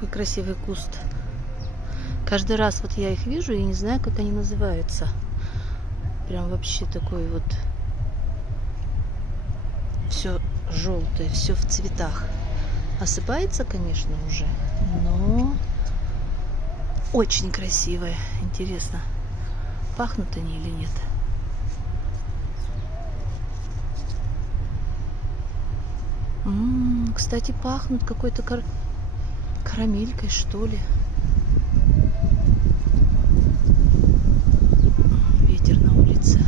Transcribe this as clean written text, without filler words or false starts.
Какой красивый куст. Каждый раз вот я их вижу и не знаю, как они называются. Прям вообще такой вот все желтое, все в цветах. Осыпается, конечно, уже, но очень красивое. Интересно, пахнут они или нет? Кстати, пахнут какой-то карамелькой, что ли. Ветер на улице.